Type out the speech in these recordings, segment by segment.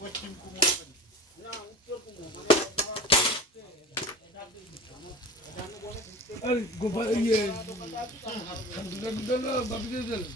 পশ্চিম কুমোর না উত্তর কুমোর মানে গোপাল ইয়ে বাপি দিয়ে দিলেন না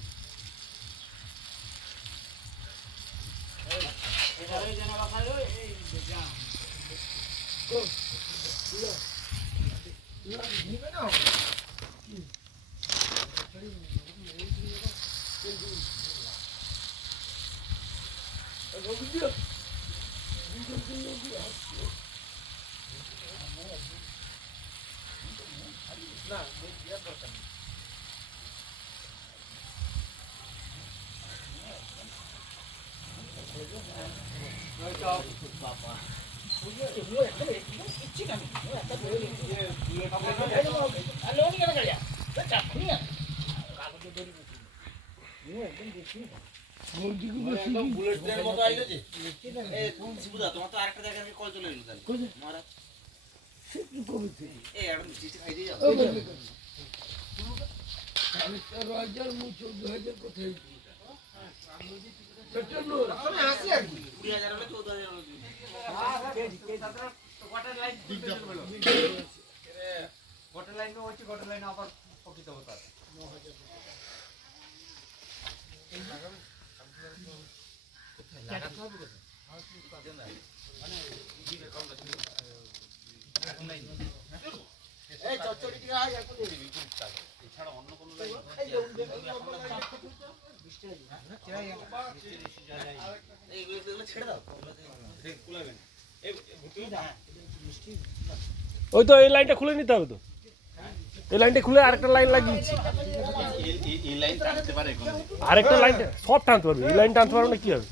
ওই তো এই লাইনটা খুলে নিতে হবে তো এই লাইনটা খুলে আরেকটা লাইন লাগিয়েছি আরেকটা লাইন সব টানতে পারবে এই লাইন টানতে পারবে না কি হবে